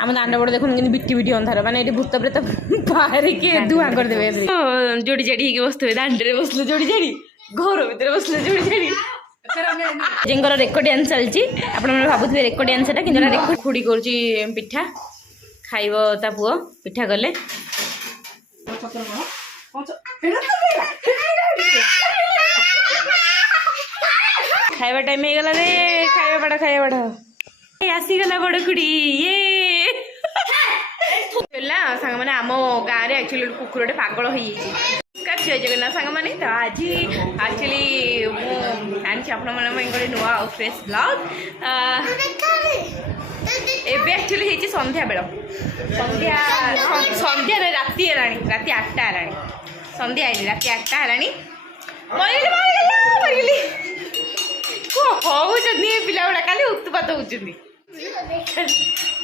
आम दांड बड़ देखुन बिटी बिटी अंधार माने भूत प्रेत बाहरिकी धूआ करदे जोड़ी जाड़ी बसुए दांडे बसले जोड़ी जाड़ी घर भितर बसले जोड़ी जाड़ी जेंगर रेकर्ड डांस चलती आप भावुए रेकर्ड डांस कि खुड़ी कर पिठा खाइब ता पुओ पिठा गले खाइबा टाइम हो गला रे खाइबा बड़ आसीगला बड़ खुड़ी ये सांग मैंने आम गाँव में एक्चुअली कुकुरटे पागल हो जय जगन्नाथ सांग मैंने तो आज एक्चुअली मुझे गोटे नुआ फ्रेश ब्लॉग एबे एक्चुअली होती संध्या बेल संध्या संध्या राति है राति 8टा है संध्या आई राति 8टा है हूँ पिला गुड़ा खाली उत्पात होती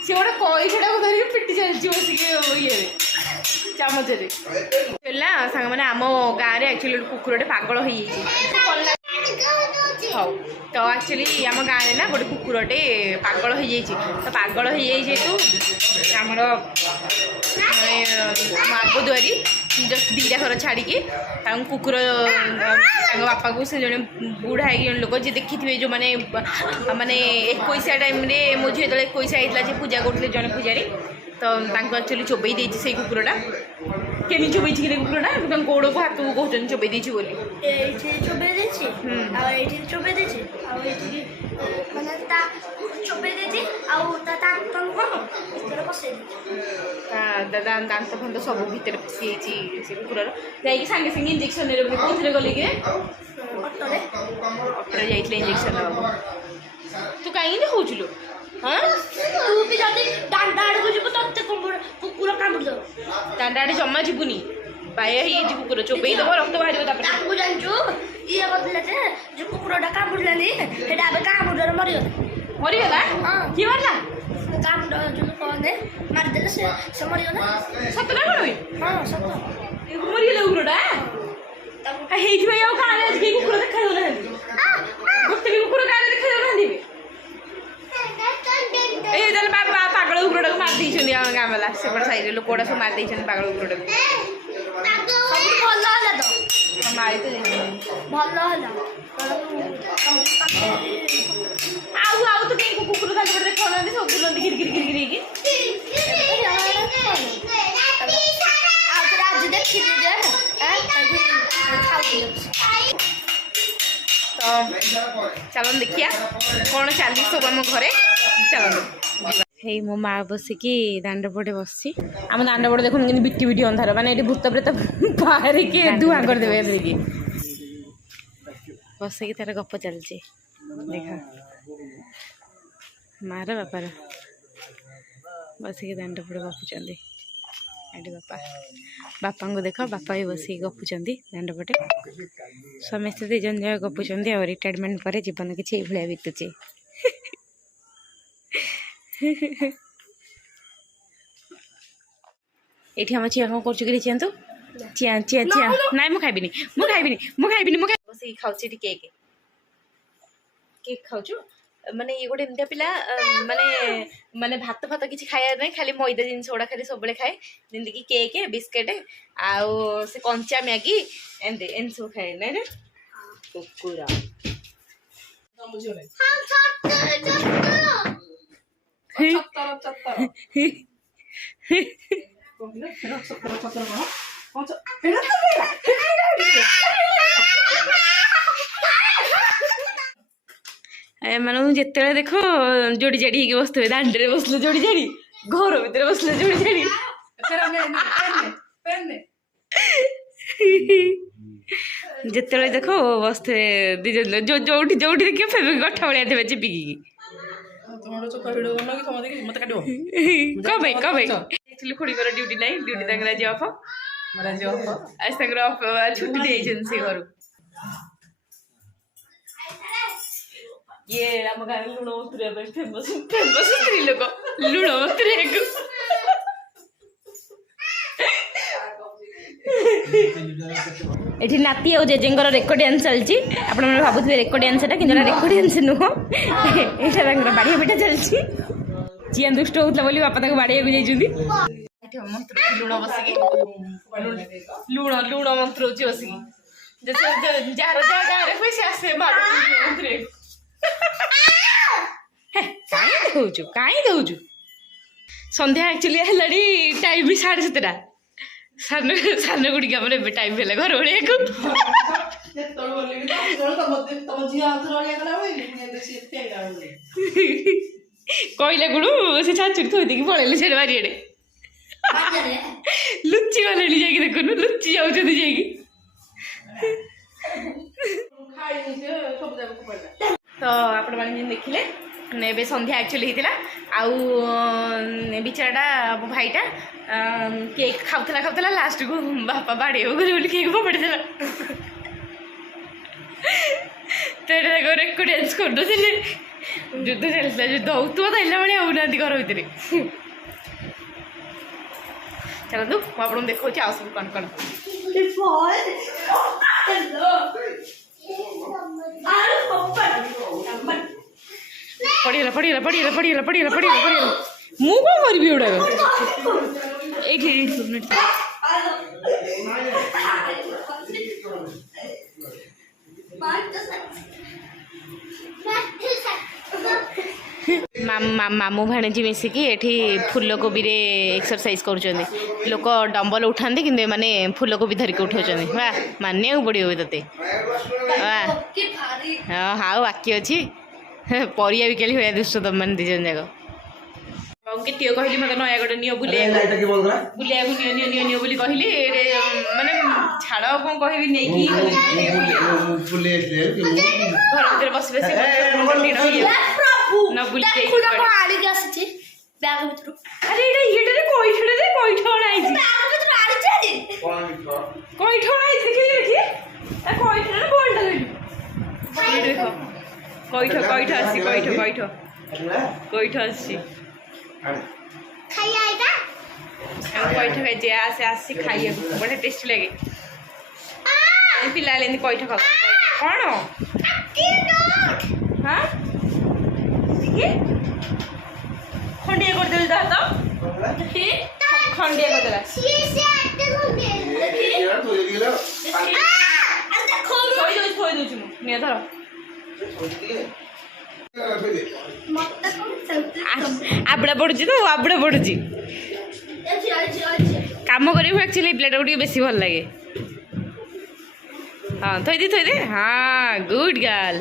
सी गोटे कईटा को धरिक पिटी चलती बसिक ये चामच सांग मैंने आम गाँव में एक्चुअली कुकुरटे पागल हो तो एक्चुअली आम गाँव में ना गोटे कुकुरटे पागल हो तो पागल हो आमर आग दुआरी जस्ट 2टा घर छाड़ी कुकुर बापा को से जड़े बुढ़ा लोक जी देखी थे जो मैंने माने 21 टाइम मो झी जो 21 होता पूजा करते जड़े पूजारी तो एक्चुअली चोबई देती से कुकुरटा केमी चोबई कुकुरटा एकदम गोड़ को हाथ को कहते चोबई देती बोली दांत फंत सब भितर पशि से कुकुर जा सागे सागे इंजेक्शन कौन गले कि अटोरे जाइए इंजेक्शन तू कहीं देखुलु हाँ दांडा आड़े जमा जीवनी बाया हो कुकुर चोबई दब रक्त बाहर जानचु ये जो कुकुरटा कामुड़लानी कामुड़ मरीगला किए मारला कामुड़ जो कहते मारिदेले से मरीगला सतना कौन हाँ सत मरीगला कुकुरटा आज कुकुर देखा गोटे भी कुकुर गाँव देखा पागल कुकुरटा को मार दी गाँव वाला सेपट साइड लोकटा सब मार दी पागल कुकुरटा मारी तो कहीं कुकुर देखा सब बुलंदी गिर गिर गिर गिर तो चलो देखिया कौन चली सब आम घरे चलो हे मो माँ बसिकी दांड पटे बसी आम दांड पटे देखुन बिटी बिटी अंधार माने भूत प्रेत बाहरिकी धूआ करदे बसिकी तार गप चलती देखा मार बापार बसिकी दांड पटे गपुंट एटी बापा बापा को देख बापा भी बसिक गपुंट दांड पटे समस्ते 2 जन जाक गपुंट आ रिटायरमेंट पर जीवन किसी भाया बीतुचे ये आम चिया कौन कर चिंतु चिया चिया चिया ना मुझे बस खाऊँ केक केक खाऊ माने ये गोटे एमती पिला माने माने भात फात किसी खाया ना खाली मैदा जिनस गुड़ा खाली सब खाए जमी कि केक बिस्केट आउ से कंचा मैगी एम सब खाए ना कुकुर मान जिते देख जोड़ी जाड़ी बसुए दांडे बसले जोड़ी जाड़ी घर भितर बसले जोड़ी जाड़ी जिते देख बसुए 2 जन जो जो देखिए फेब्रिक गठा भाया थे चिपिकी एक्चुअली खुड़ीकर ड्यूटी ना ड्यूटी आज ऑफ आज छुट्टी दे घर ये आम गाँव लुण बतुरा फेमस फेमस स्त्री लोक लुण बतुरा ये नाती और जेजेंगर रेकर्ड डांस चलती आप भावुए रेकर्ड डांस कि रेकर्ड डांस नुह यहाँ बाड़िया पिटा चलती ଚିଆଁ ଦୁଷ୍ଟ ହଉଥିଲା ବୋଲି ବାପା ତାକୁ ବାଡେଇବାକୁ ଯାଇଛନ୍ତି। ଏଠି ମନ୍ତ୍ର ଲୁଣ ବସିକି ଲୁଣ ଲୁଣ ମନ୍ତ୍ରଉଛି ବସିକି ଯାହାର ଯାହା ଗାଁରେ ହୁଏ ସେ ଆସେ ମନ୍ତ୍ର କାହିଁ ଦଉଛୁ ସନ୍ଧ୍ୟା ଆକ୍ଚୁଆଲି ହେଲାଣି ଟାଇମ୍ 7:30 ସାନ ଗୁଡ଼ିକ ଆମର ଏବେ ଟାଇମ୍ ହେଲା ଘର ଓଳିବାକୁ। କହିଲା ଗୁଣୁ ସେ ଛାଚୁରି ଥୋଇ ଦେଇକି ପଳେଇଲେ ସେଠି ବାରିଆଡେ ଲୁଚି ଗଲେଣି ଯାଇକି ଦେଖୁନୁ ଲୁଚି ଯାଉଛନ୍ତି ଯାଇକି। ତ ଆପଣମାନେ ଯେମିତି ଦେଖିଲେ ଏବେ ସନ୍ଧ୍ୟା ଆକ୍ଚୁଆଲି ହେଇଥିଲା ଆଉ ବିଚାରାଟା ମୋ ଭାଇଟା କେକ୍ ଖାଉଥିଲା ଲାଷ୍ଟକୁ ବାପା ବାଡ଼େଇବ ଗଲେ ବୋଲି କେକ୍ ଫୋପାଡ଼ି ଦେଲା। ତ ଏଇଟା ତାକୁ ରେକର୍ଡ ଡ୍ୟାନ୍ସ କରିଦେଉଥିଲେ ଯୁଦ୍ଧ ଚାଲିଥିଲା ଯୁଦ୍ଧ ହଉଥିବ ତ ହେଲା ଭଳିଆ ହଉନାହାନ୍ତି ଘର ଭିତରେ। ଚାଲନ୍ତୁ ମୁଁ ଆପଣଙ୍କୁ ଦେଖାଉଛି ଆଉ ସବୁ କ'ଣ କ'ଣ ପଡ଼ିଗଲା ମୁଁ କ'ଣ କରିବି ଏଗୁଡ଼ାକ ଏଇଠି ମାମୁଁ ଭାଣିଜୀ ମିଶିକି ଏଠି ଫୁଲକୋବିରେ ଏକ୍ସରସାଇଜ କରୁଛନ୍ତି। ଲୋକ ଡମ୍ବଲ ଉଠାନ୍ତି କିନ୍ତୁ ଏମାନେ ଫୁଲକୋବି ଧରିକି ଉଠାଉଛନ୍ତି। ବା ମାନିବାକୁ ପଡ଼ିବ ତତେ ହଁ ଆଉ ବାକି ଅଛି ପରିବା ବିକାଳି ଭଳିଆ ଦୁଷ୍ଟ ତମମାନେ ଦି ଜଣ ଯାକ। କେତିକ କହିଲି ମତେ ନୟାଗଡ଼ ନିଅ ବୁଲିବାକୁ ନିଅ ବୋଲି କହିଲି ମାନେ ଛାଡ଼ କ'ଣ କହିବି ନେଇକି ଘର ଭିତରେ ବସି ବସି ନ ବୁଲି ଆଣିକି ଆସିଛି ବ୍ୟାଗ ଭିତରୁ। ଆରେ ଏଇଟା ଇଏଟାରେ କଇଠ ଅଣା ହେଇଛି କଇଠ ଅଣା ହେଇଛି ଦେଖି କଇଠ ନା ବଲଟା ଦେଖ କଇଠ ଆସିଛି କଇଠ ଆସିଛି କଇଠ ଖାଇଛି ଆସି ଖାଇବାକୁ ବଢ଼ିଆ ଟେଷ୍ଟି ଲାଗେ। ପିଲାବେଳେ ଏମିତି କଇଠ ଖାଉ କ'ଣ ହଁ ଖଣ୍ଡିଆ କରିଦେଲି ତା ହାତ ଖଣ୍ଡିଆ କରିଦେଲା ଥୋଇ ଦଉଛି ମୁଁ ନିଅ ଧର ଆବଡ଼ା ପଡୁଛି ତ ଆବଡ଼ା ପଡୁଛି କାମ କରିବାକୁ ଆକ୍ଚୁଆଲି ଏଇ ପିଲାଟାକୁ ଟିକେ ବେଶୀ ଭଲ ଲାଗେ। ହଁ ଥୋଇଦେ ହଁ ଗୁଡ୍ ଗାର୍ଲ।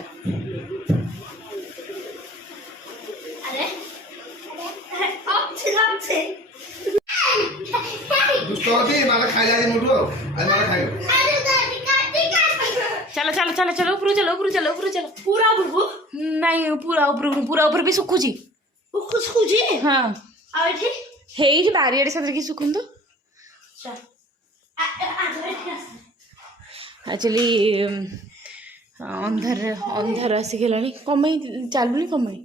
चलो ऊपर चलो पूरा नहीं पूरा ऊपर भी सुखुची हाँ हेई बारियाडे से कि सुखुंतु एक्चुअली अंधार आसिकलानी कमाई चलुनी कमाई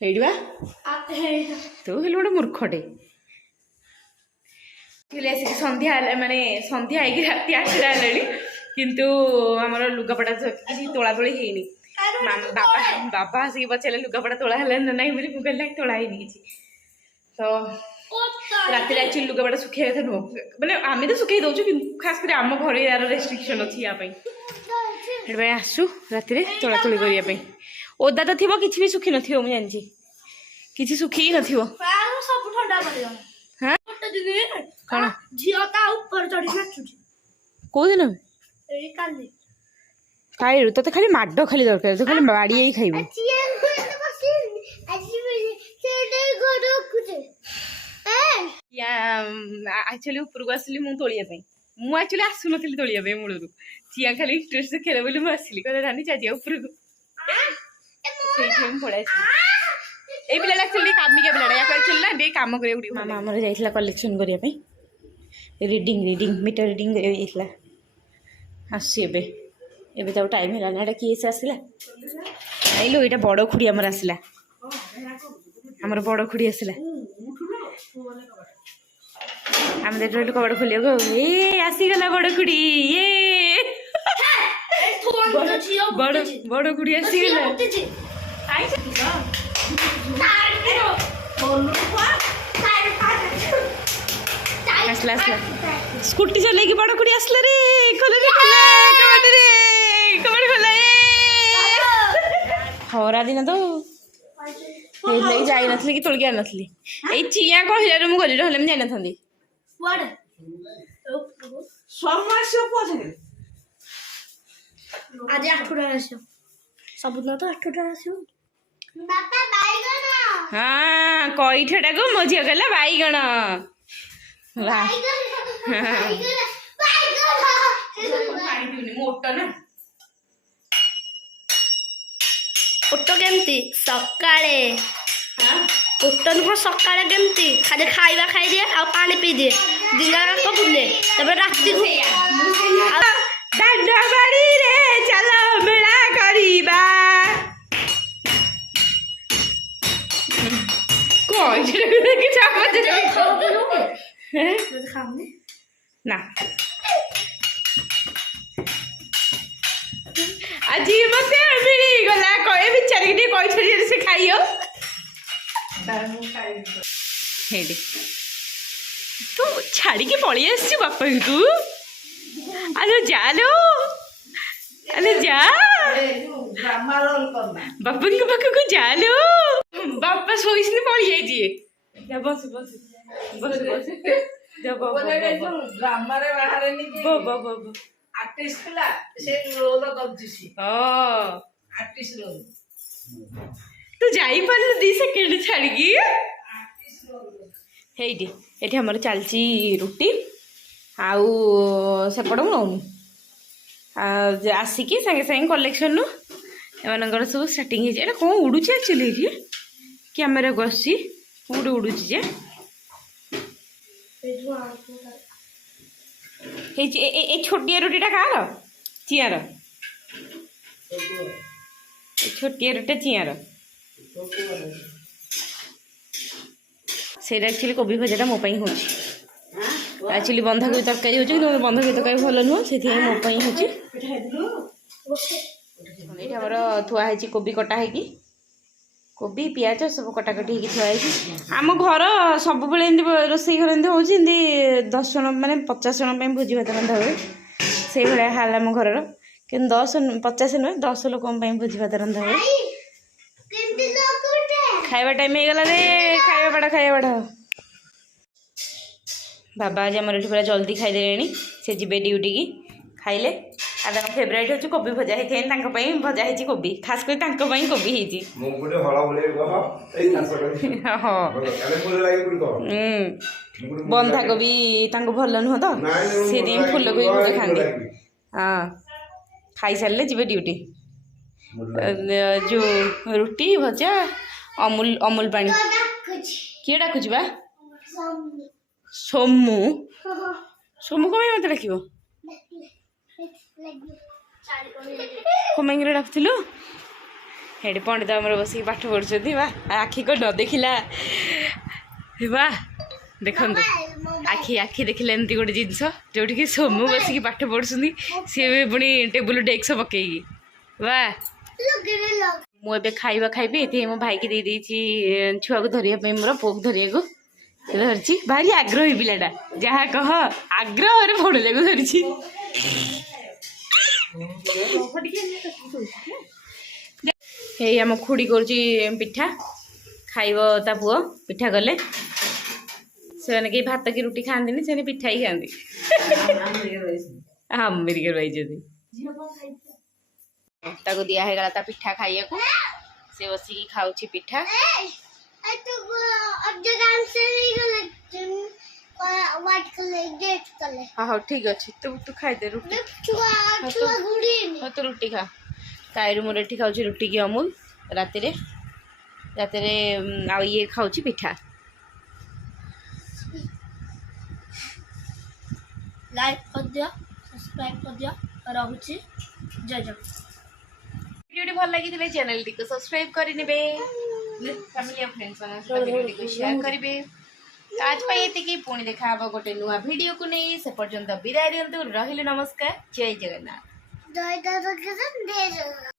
हेडवा तू हेल गोटे मूर्खटे आसिक संध्या माने संध्या है रात 8टा किंतु आमर लुगापटा किसी तोला तोली है बापा आसिक पचारे लुगापटा तोला है ना बोली मुझे तोला है किसी तो रात एक्चुअली लुगापटा सुखा कथा नुह मैंने आम तो सुखे दौचु कि खास कर आम घर यार रेस्ट्रिक्शन अच्छी यापाई आसु रात तोला तोली करने ओदा तो थी कि भी सुखी नथिबो मु जानछि किछि सुखी ही नथिबो सब ठंडा पड़ेगा हां कौन झियो ता ऊपर चढ़ी नाचुची को दिन ए काली काई तो खाली माडो खाली दरकार तो खाली बाड़ी ही खाइबो एक्चुअली ऊपर को आसली मु तोलिया पे मु एक्चुअली आसु नथिली तोलिया पे मूलरू चिया खाली इंटरेस्ट खेले बोली मु आसली कहले रानी चाजिया ऊपर को पड़े ये पिला एक्चुअली कामिका पिलाटा या एक्चुअली ना डे काम करे मामा हमर जाइथिला कलेक्शन करिया पे रीडिंग मीटर रीडिंग करे जाइथिला आसी एबे तो टाइम है ना कि से आसला आइलो एटा बड़ खुड़ी हमर आसला हमर बड़ खुड़ी आसला हम देख रहे कबड़ खोलिया गो ए आसी गला बड़ खुड़ी ये बड़ खुड़ी आसी गला आई আসला আসলা স্কুটি চলেকি বড় কুড়ি আসলে রে খোলে রে খোলে কবাଟ রে কবাଟ খোলা খରା দিନ ତ ହେଇଥିଲାଗି ଯାଇନଥିଲି କି ତୋଳିକି ଆଣିନଥିଲି ଏଇ ଚିଆଁ କହିଲାରୁ ମୁଁ ଗଲି ନହେଲେ ମୁଁ ଯାଇନଥାନ୍ତି ଆଜି 8ଟାରେ ଆସିବ ସବୁଦିନ ତ 8ଟାରେ ଆସିବ ହଁ କଇଠଟାକୁ ମୋ ଝିଅ କହିଲା ବାଇଗଣ ମୋଟ ନା ଓଟ କେମିତି ସକାଳେ ଓଟ ନୁହଁ ସକାଳେ କେମିତି ଖାଲି ଖାଇବା ଖାଇଦିଏ ଆଉ ପାଣି ପିଇଦିଏ ଦିନ ଯାକ ବୁଲେ ତାପରେ ରାତିକୁ ଦାଣ୍ଡ ବାଡ଼ିରେ ଚାଲ ମେଳା କରିବା କଇଠଟାକୁ ଦେଖି ଖାଉନି ନା ଆଜି ମତେ ମିଳିଗଲା ଏ ବିଚାରିକି ଟିକେ କହିଥିଲି ସେ ଖାଇବ ହେଇଟି ତୁ ଛାଡ଼ିକି ପଳେଇ ଆସିଛୁ ବାପାଙ୍କୁ ଆଲୋ ଯାଲୋ ଆଲୋ ଯା ବାପାଙ୍କ ପାଖକୁ ଯାଲୋ ବାପା ଶୋଇସିନି ପଳେଇ ଯାଇଛି ବସ ବସ ବସ ବସ ଗ୍ରାମରେ ବାହାରେନି କି ଆର୍ଟିଷ୍ଟ ଥିଲା ସେ ରୋଲ କରୁଛି ସେ ଆର୍ଟିଷ୍ଟ ରୋଲ ତୁ ଯାଇପାରିଲୁ 2 ସେକେଣ୍ଡ ଛାଡ଼ିକି ହେଇଟି ଏଠି ଆମର ଚାଲିଛି ରୁଟି ଆଉ ସେପଟ ମୁଁ ନଉନି ଆସିକି ସାଙ୍ଗେ ସାଙ୍ଗେ କଲେକ୍ସନରୁ ଏମାନଙ୍କର ସବୁ ଷ୍ଟାର୍ଟିଂ ହେଇଛି ଏଇଟା କ'ଣ ଉଡ଼ୁଛି ଆକ୍ଚୁଆଲି ଏଇଠି କ୍ୟାମେରାକୁ ଆସୁଛି କେଉଁଠି ଉଡ଼ୁଛି ଯେ ହେଇଛି ଏ ଛୋଟିଆ ରୁଟିଟା କାହାର ଚିଆଁର ଛୋଟିଆ ରୁଟିଟା ଚିଆଁର ସେଇଟା ଆକ୍ଚୁଆଲି କୋବି ଭଜାଟା ମୋ ପାଇଁ ହେଉଛି ଆକ୍ଚୁଆଲି ବନ୍ଧାକୋବି ତରକାରୀ ହେଉଛି କିନ୍ତୁ ବନ୍ଧାକୋବି ତରକାରୀ ଭଲ ନୁହଁ ସେଥିପାଇଁ ମୋ ପାଇଁ ହେଉଛି ଏଇଠି ଆମର ଥୁଆ ହେଇଛି କୋବି କଟା ହେଇକି କୋବି ପିଆଜ ସବୁ କଟାକଟି ହେଇକି ଥୁଆ ହେଇଛି ଆମ ଘର ସବୁବେଳେ ଏମିତି ରୋଷେଇ ଘର ଏମିତି ହେଉଛି ଏମିତି 10 ଜଣ ମାନେ 50 ଜଣ ପାଇଁ ଭୋଜି ଭାତ ରନ୍ଧା ହୁଏ ସେଇଭଳିଆ ହାଲ ଆମ ଘରର କିନ୍ତୁ 50 ନୁହେଁ 10 ଲୋକଙ୍କ ପାଇଁ ଭୋଜି ଭାତ ରନ୍ଧା ହୁଏ ଖାଇବା ଟାଇମ୍ ହେଇଗଲା ରେ ଖାଇବା ବାଡ଼ ବାବା ଆଜି ଆମର ଏଠି ପୁରା ଜଲ୍ଦି ଖାଇଦେଲେଣି ସେ ଯିବେ ଡ୍ୟୁଟିକି ଖାଇଲେ ଆଉ ତାଙ୍କ ଫେଭରାଇଟ୍ ହେଉଛି କୋବି ଭଜା ହେଇଥିପାଇଁ ତାଙ୍କ ପାଇଁ ଭଜା ହେଇଛି କୋବି ଖାସ୍ କରି ତାଙ୍କ ପାଇଁ କୋବି ହେଇଛି ବନ୍ଧାକୋବି ତାଙ୍କୁ ଭଲ ନୁହଁ ତ ସେଥିପାଇଁ ଫୁଲକୋବି ଭଜା ଖାଆନ୍ତି ହଁ ଖାଇସାରିଲେ ଯିବେ ଡ୍ୟୁଟି ଯେଉଁ ରୁଟି ଭଜା ଅମୁଲ ପାଣି କିଏ ଡାକୁଛି ବା ସୋମୁ ସୋମୁ କ'ଣ ପାଇଁ ମୋତେ ଡାକିବ କମାଇଁକିରେ ଡାକୁଥିଲୁ ହେଠି ପଣ୍ଡିତ ଆମର ବସିକି ପାଠ ପଢ଼ୁଛନ୍ତି ବା ଆଖି କ'ଣ ନ ଦେଖିଲା ବା ଦେଖନ୍ତୁ ଆଖି ଦେଖିଲେ ଏମିତି ଗୋଟେ ଜିନିଷ ଯେଉଁଠିକି ସୋମୁ ବସିକି ପାଠ ପଢ଼ୁଛନ୍ତି ସିଏ ବି ପୁଣି ଟେବୁଲ ଡେସ୍କ ପକେଇକି ବା ମୁଁ ଏବେ ଖାଇବା ଖାଇବି ଏଥିପାଇଁ ମୋ ଭାଇକି ଦେଇଦେଇଛି ଛୁଆକୁ ଧରିବା ପାଇଁ ମୋର ପୁଅକୁ ଧରିବାକୁ ଧରିଛି ଭାରି ଆଗ୍ରହୀ ପିଲାଟା ଯାହା କହ ଆଗ୍ରହରେ ଫୋନ ଯାକୁ ଧରିଛି ହେଇ ଆମ ଖୁଡ଼ି କରୁଛି ପିଠା ଖାଇବ ତା ପୁଅ ପିଠା କଲେ ସେମାନେ କେହି ଭାତ କି ରୁଟି ଖାଆନ୍ତିନି ସେମାନେ ପିଠା ହିଁ ଖାଆନ୍ତି ଆମେରିକାରୁ ଆଇଛନ୍ତି ତାକୁ ଦିଆ ହେଇଗଲା ତା ପିଠା ଖାଇବାକୁ ସେ ବସିକି ଖାଉଛି ପିଠା ହଉ ଠିକ ଅଛି ତୁ ଖାଇଦେ ରୁଟି ତୁ ରୁଟି ଖା ତାଇରୁ ମୋର ଏଠି ଖାଉଛି ରୁଟି କି ଅମୁଲ ରାତିରେ ଆଉ ଇଏ ଖାଉଛି ପିଠା ଲାଇକ୍ କରିଦିଅ ସବସ୍କ୍ରାଇବ୍ କରିଦିଅ ରହୁଛି ଜୟ ଜଗନ୍ନାଥ ভিডিওটি ভাল লাগিলে চ্যানেলটিকে সবসক্রাইব করে নেবে ফ্যামিলি আর ফ্রেন্ডস ମାନଙ୍କ ସହିତ ଭିଡ଼ିଓଟିକୁ ସେୟାର କରିବେ ଆଜ ପାଇଁ ଏତିକି ପୁଣି ଦେଖା ହେବ ଗୋଟେ ନୂଆ ଭିଡ଼ିଓକୁ ନେଇ ସେ ପର୍ଯ୍ୟନ୍ତ ବିଦାୟ ଦିଅନ୍ତୁ ରହିଲି ନମସ୍କାର ଜୟ ଜଗନ୍ନାଥ।